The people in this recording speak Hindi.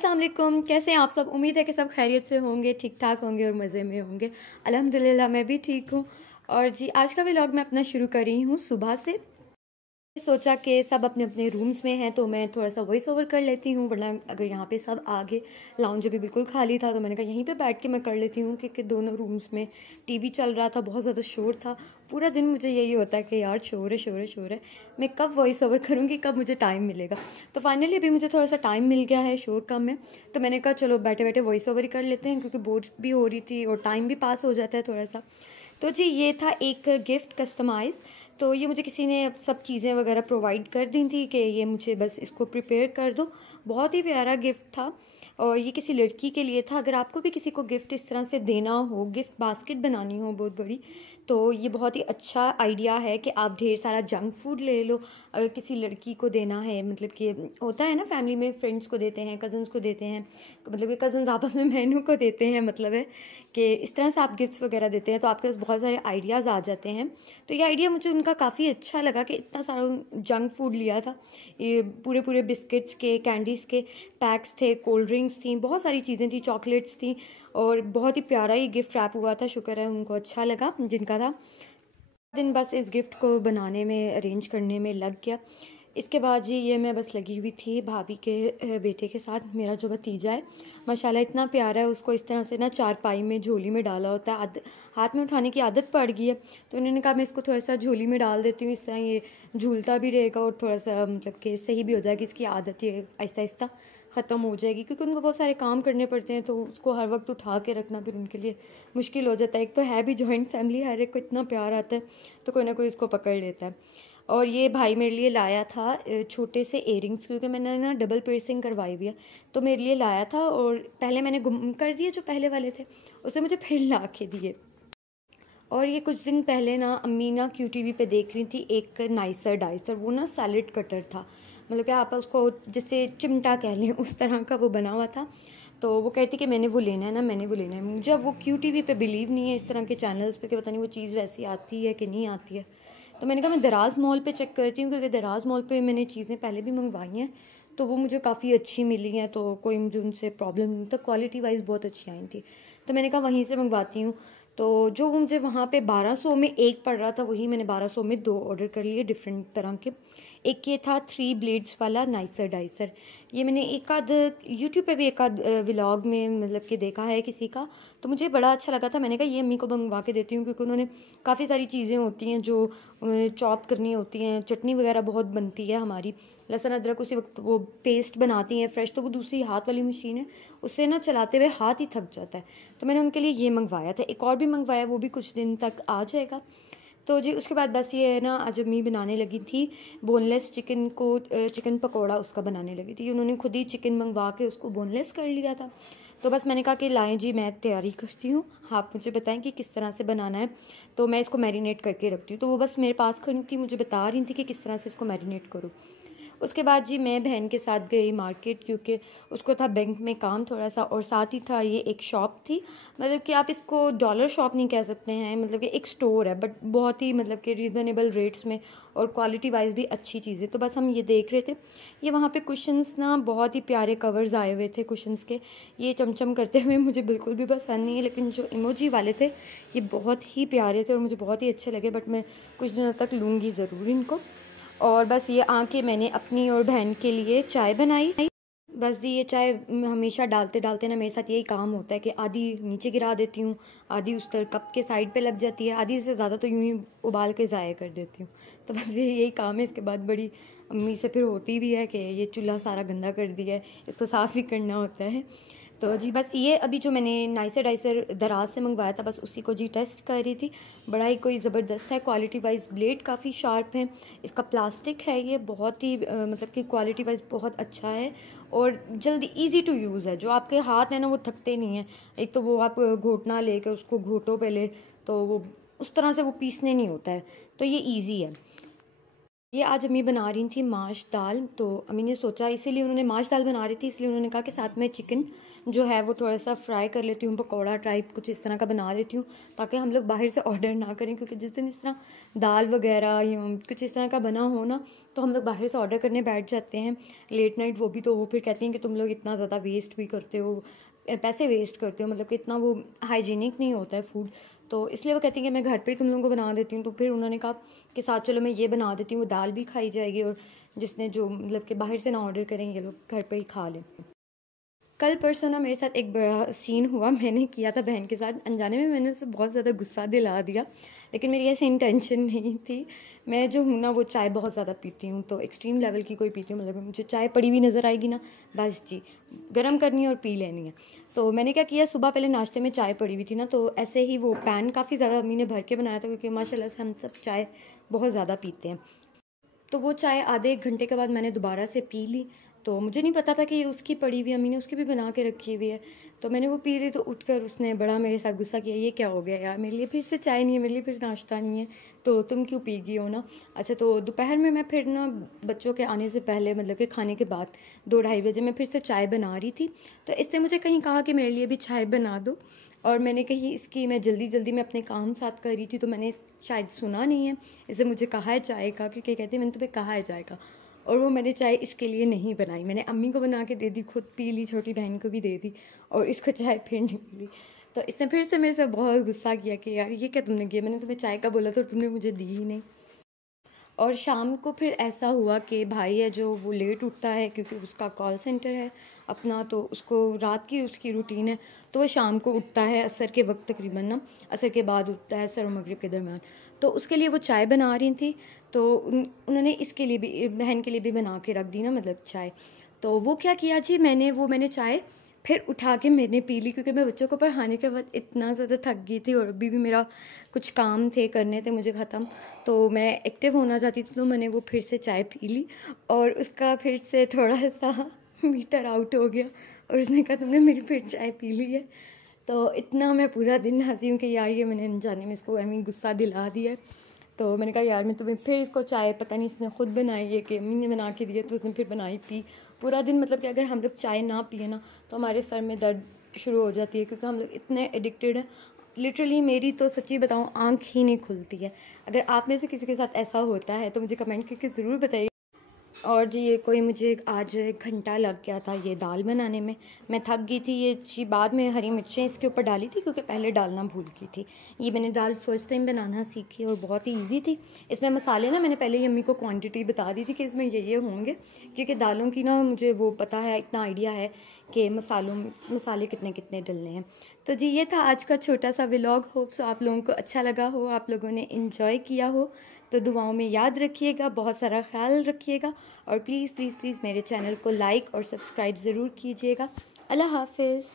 अस्सलाम वालेकुम। कैसे हैं आप सब? उम्मीद है कि सब खैरियत से होंगे, ठीक ठाक होंगे और मज़े में होंगे। अल्हम्दुलिल्लाह मैं भी ठीक हूँ। और जी आज का व्लॉग मैं अपना शुरू कर रही हूँ सुबह से। सोचा कि सब अपने अपने रूम्स में हैं तो मैं थोड़ा सा वॉइस ओवर कर लेती हूँ, वरना अगर यहाँ पे सब आगे लाउंज अभी बिल्कुल खाली था तो मैंने कहा यहीं पे बैठ के मैं कर लेती हूँ, क्योंकि दोनों रूम्स में टीवी चल रहा था, बहुत ज़्यादा शोर था। पूरा दिन मुझे यही होता है कि यार शोर है शोर है शोर है, मैं कब वॉइस ओवर करूँगी, कब मुझे टाइम मिलेगा। तो फाइनली अभी मुझे थोड़ा सा टाइम मिल गया है, शोर कम है, तो मैंने कहा चलो बैठे बैठे वॉइस ओवर ही कर लेते हैं, क्योंकि बोर भी हो रही थी और टाइम भी पास हो जाता है थोड़ा सा। तो जी ये था एक गिफ्ट कस्टमाइज़। तो ये मुझे किसी ने सब चीज़ें वगैरह प्रोवाइड कर दी थी कि ये मुझे बस इसको प्रिपेयर कर दो। बहुत ही प्यारा गिफ्ट था और ये किसी लड़की के लिए था। अगर आपको भी किसी को गिफ्ट इस तरह से देना हो, गिफ्ट बास्केट बनानी हो बहुत बड़ी, तो ये बहुत ही अच्छा आइडिया है कि आप ढेर सारा जंक फूड ले लो। अगर किसी लड़की को देना है, मतलब कि होता है ना फैमिली में, फ्रेंड्स को देते हैं, कज़न्स को देते हैं, मतलब कि कज़न्स आपस में बहनों को देते हैं, मतलब है कि इस तरह से आप गिफ्ट्स वगैरह देते हैं तो आपके पास बहुत सारे आइडियाज़ आ जाते हैं। तो ये आइडिया मुझे उनका काफ़ी अच्छा लगा कि इतना सारा जंक फूड लिया था। ये पूरे पूरे बिस्किट्स के, कैंडीज़ के पैक्स थे, कोल्ड ड्रिंक्स थी, बहुत सारी चीज़ें थी, चॉकलेट्स थी, और बहुत ही प्यारा ही गिफ्ट रैप हुआ था। शुक्र है उनको अच्छा लगा जिनका था। दिन बस इस गिफ्ट को बनाने में, अरेंज करने में लग गया। इसके बाद जी ये मैं बस लगी हुई थी भाभी के बेटे के साथ। मेरा जो भतीजा है माशाल्लाह इतना प्यारा है, उसको इस तरह से ना चारपाई में, झोली में डाला होता है, हाथ में उठाने की आदत पड़ गई है। तो उन्होंने कहा मैं इसको थोड़ा सा झोली में डाल देती हूँ, इस तरह ये झूलता भी रहेगा और थोड़ा सा मतलब कि सही भी हो जाएगी, इसकी आदत ही आहिस्ता आहिस्ता ख़त्म हो जाएगी, क्योंकि उनको बहुत सारे काम करने पड़ते हैं तो उसको हर वक्त उठा के रखना फिर उनके लिए मुश्किल हो जाता है। एक तो है भी जॉइंट फैमिली, हर एक को इतना प्यार आता है तो कोई ना कोई इसको पकड़ लेता है। और ये भाई मेरे लिए लाया था छोटे से इयरिंग्स, क्योंकि मैंने ना डबल पियर्सिंग करवाई हुई है, तो मेरे लिए लाया था। और पहले मैंने गुम कर दिए जो पहले वाले थे, उसे मुझे फिर ला के दिए। और ये कुछ दिन पहले ना अम्मी ना QTV पे देख रही थी एक नाइसर डाइसर, वो ना सैलेड कटर था, मतलब कि आप उसको जैसे चिमटा कह लें उस तरह का वो बना हुआ था। तो वो कहती कि मैंने वो लेना है ना, मैंने वो लेना है। मुझे अब वो QTV पे बिलीव नहीं है इस तरह के चैनल्स पे कि पता नहीं वो चीज़ वैसी आती है कि नहीं आती है। तो मैंने कहा मैं दराज मॉल पे चेक करती हूँ, क्योंकि दराज मॉल पे मैंने चीज़ें पहले भी मंगवाई हैं तो वो मुझे काफ़ी अच्छी मिली हैं, तो कोई मुझे उनसे प्रॉब्लम नहीं, तो क्वालिटी वाइज बहुत अच्छी आई थी। तो मैंने कहा वहीं से मंगवाती हूँ। तो जो मुझे वहाँ पे 1200 में एक पड़ रहा था, वही मैंने 1200 में दो ऑर्डर कर लिए डिफरेंट तरह के। एक ये था 3 ब्लेड्स वाला नाइसर डाइसर। ये मैंने एक आध यूट्यूब पे भी एक आध व्लॉग में मतलब कि देखा है किसी का, तो मुझे बड़ा अच्छा लगा था। मैंने कहा ये अम्मी को मंगवा के देती हूँ, क्योंकि उन्होंने काफ़ी सारी चीज़ें होती हैं जो उन्होंने चॉप करनी होती हैं, चटनी वगैरह बहुत बनती है हमारी, लहसुन अदरक उसी वक्त वो पेस्ट बनाती हैं फ्रेश, तो वो दूसरी हाथ वाली मशीन है, उससे ना चलाते हुए हाथ ही थक जाता है। तो मैंने उनके लिए ये मंगवाया था। एक और भी मंगवाया, वो भी कुछ दिन तक आ जाएगा। तो जी उसके बाद बस ये है ना, आज अम्मी बनाने लगी थी बोनलेस चिकन को, चिकन पकौड़ा उसका बनाने लगी थी। उन्होंने खुद ही चिकन मंगवा के उसको बोनलेस कर लिया था। तो बस मैंने कहा कि लाएं जी, मैं तैयारी करती हूँ, आप मुझे बताएं कि किस तरह से बनाना है, तो मैं इसको मैरिनेट करके रखती हूँ। तो वो बस मेरे पास खड़ी थी, मुझे बता रही थी कि किस तरह से इसको मैरिनेट करूँ। उसके बाद जी मैं बहन के साथ गई मार्केट, क्योंकि उसको था बैंक में काम थोड़ा सा, और साथ ही था ये एक शॉप थी, मतलब कि आप इसको डॉलर शॉप नहीं कह सकते हैं, मतलब कि एक स्टोर है, बट बहुत ही मतलब कि रीज़नेबल रेट्स में और क्वालिटी वाइज भी अच्छी चीज़ें। तो बस हम ये देख रहे थे। ये वहाँ पे कुशन्स ना, बहुत ही प्यारे कवर्स आए हुए थे कुशन्स के। ये चमचम करते हुए मुझे बिल्कुल भी पसंद नहीं है, लेकिन जो इमोजी वाले थे ये बहुत ही प्यारे थे और मुझे बहुत ही अच्छे लगे, बट मैं कुछ दिनों तक लूँगी ज़रूर इनको। और बस ये आके मैंने अपनी और बहन के लिए चाय बनाई। बस जी ये चाय हमेशा डालते डालते ना मेरे साथ यही काम होता है कि आधी नीचे गिरा देती हूँ, आधी उस तर कप के साइड पे लग जाती है, आधी से ज़्यादा तो यूं ही उबाल के ज़ाया कर देती हूँ। तो बस ये यही काम है। इसके बाद बड़ी अम्मी से फिर होती भी है कि ये चूल्हा सारा गंदा कर दिया है, इसको साफ़ भी करना होता है। तो जी बस ये अभी जो मैंने नाइसर डाइसर दराज से मंगवाया था, बस उसी को जी टेस्ट कर रही थी। बड़ा ही कोई ज़बरदस्त है, क्वालिटी वाइज ब्लेड काफ़ी शार्प है, इसका प्लास्टिक है ये बहुत ही मतलब कि क्वालिटी वाइज बहुत अच्छा है, और जल्दी इजी टू यूज़ है। जो आपके हाथ है ना वो थकते नहीं हैं। एक तो वो आप घोटना लेके उसको घोटो पहले, तो वो उस तरह से वो पीसने नहीं होता है, तो ये ईजी है। ये आज अम्मी बना रही थी माश दाल। तो अम्मी ने सोचा, इसीलिए उन्होंने माश दाल बना रही थी, इसलिए उन्होंने कहा कि साथ में चिकन जो है वो थोड़ा सा फ्राई कर लेती हूँ, पकौड़ा टाइप कुछ इस तरह का बना लेती हूँ, ताकि हम लोग बाहर से ऑर्डर ना करें। क्योंकि जिस दिन इस तरह दाल वगैरह या कुछ इस तरह का बना हो ना, तो हम लोग बाहर से ऑर्डर करने बैठ जाते हैं लेट नाइट। वो भी तो वो फिर कहती हैं कि तुम लोग इतना ज़्यादा वेस्ट भी करते हो, पैसे वेस्ट करते हो, मतलब कि इतना वो हाइजीनिक नहीं होता है फूड। तो इसलिए वो कहती हैं कि मैं घर पे ही तुम लोगों को बना देती हूँ। तो फिर उन्होंने कहा कि साथ चलो मैं ये बना देती हूँ, वो दाल भी खाई जाएगी और जिसने जो मतलब कि बाहर से ना ऑर्डर करें, ये लोग घर पे ही खा लें। कल परसों ना मेरे साथ एक बड़ा सीन हुआ, मैंने किया था बहन के साथ, अनजाने में मैंने उसे बहुत ज़्यादा गुस्सा दिला दिया, लेकिन मेरी ऐसी इंटेंशन नहीं थी। मैं जो हूँ ना वो चाय बहुत ज़्यादा पीती हूँ, तो एक्सट्रीम लेवल की कोई पीती हूँ, मतलब मुझे चाय पड़ी हुई नज़र आएगी ना, बस जी गर्म करनी है और पी लेनी है। तो मैंने क्या किया, सुबह पहले नाश्ते में चाय पड़ी हुई थी ना, तो ऐसे ही वो पैन काफ़ी ज़्यादा अम्मी ने भर के बनाया था, क्योंकि माशाल्लाह से हम सब चाय बहुत ज़्यादा पीते हैं। तो वो चाय आधे एक घंटे के बाद मैंने दोबारा से पी ली। तो मुझे नहीं पता था कि उसकी पड़ी हुई, अम्मी ने उसकी भी बना के रखी हुई है। तो मैंने वो पी ली, तो उठकर उसने बड़ा मेरे साथ गुस्सा किया, ये क्या हो गया यार, मेरे लिए फिर से चाय नहीं है, मेरे लिए फिर नाश्ता नहीं है, तो तुम क्यों पी गई हो ना। अच्छा, तो दोपहर में मैं फिर ना बच्चों के आने से पहले, मतलब कि खाने के बाद 2-2:30 बजे मैं फिर से चाय बना रही थी। तो इसने मुझे कहीं कहा कि मेरे लिए भी चाय बना दो, और मैंने कही इसकी, मैं जल्दी जल्दी में अपने काम साथ कर रही थी, तो मैंने शायद सुना नहीं है, इसे मुझे कहा है चाय का, क्योंकि कहती है मैंने तुम्हें कहा है चाय का। और वो मैंने चाय इसके लिए नहीं बनाई, मैंने अम्मी को बना के दे दी, खुद पी ली, छोटी बहन को भी दे दी, और इसको चाय फिर नहीं मिली। तो इसने फिर से मेरे से बहुत गुस्सा किया कि यार ये क्या तुमने किया, मैंने तुम्हें चाय का बोला तो तुमने मुझे दी ही नहीं। और शाम को फिर ऐसा हुआ कि भाई है जो, वो लेट उठता है क्योंकि उसका कॉल सेंटर है अपना, तो उसको रात की उसकी रूटीन है, तो वह शाम को उठता है असर के वक्त, तकरीबन ना असर के बाद उठता है, असर और मगरिब के दरमियान। तो उसके लिए वो चाय बना रही थी, तो उन्होंने इसके लिए भी, बहन के लिए भी बना के रख दी ना, मतलब चाय। तो वो क्या किया जी, मैंने चाय फिर उठा के मैंने पी ली, क्योंकि मैं बच्चों को पढ़ाने के बाद इतना ज़्यादा थक गई थी, और अभी भी मेरा कुछ काम थे करने थे मुझे ख़त्म, तो मैं एक्टिव होना चाहती थी। तो मैंने वो फिर से चाय पी ली, और उसका फिर से थोड़ा सा मीटर आउट हो गया, और उसने कहा तुमने मेरी फिर चाय पी ली है। तो इतना मैं पूरा दिन हंसी हूँ कि यार ये मैंने अनजाने में इसको एमी गुस्सा दिला दिया है। तो मैंने कहा यार मैं तुम्हें फिर इसको चाय, पता नहीं इसने खुद बनाई है कि अम्मी ने बना के दी है, तो उसने फिर बनाई पी। पूरा दिन मतलब कि अगर हम लोग चाय ना पिए ना, तो हमारे सर में दर्द शुरू हो जाती है, क्योंकि हम लोग इतने एडिक्टेड हैं। लिटरली मेरी तो सच्ची बताऊँ आँख ही नहीं खुलती है। अगर आप में से किसी के साथ ऐसा होता है तो मुझे कमेंट करके ज़रूर बताइए। और जी ये कोई मुझे आज 1 घंटा लग गया था ये दाल बनाने में, मैं थक गई थी। ये जी बाद में हरी मिर्चें इसके ऊपर डाली थी, क्योंकि पहले डालना भूल गई थी। ये मैंने दाल फर्स्ट टाइम बनाना सीखी, और बहुत ही इजी थी। इसमें मसाले ना मैंने पहले ही अम्मी को क्वांटिटी बता दी थी कि इसमें ये होंगे, क्योंकि दालों की ना मुझे वो पता है, इतना आइडिया है कि मसाले कितने कितने डलने हैं। तो जी ये था आज का छोटा सा व्लॉग। होप सो आप लोगों को अच्छा लगा हो, आप लोगों ने इन्जॉय किया हो। तो दुआओं में याद रखिएगा, बहुत सारा ख्याल रखिएगा, और प्लीज़ प्लीज़ प्लीज़ मेरे चैनल को लाइक और सब्सक्राइब ज़रूर कीजिएगा। अल्लाह हाफिज़।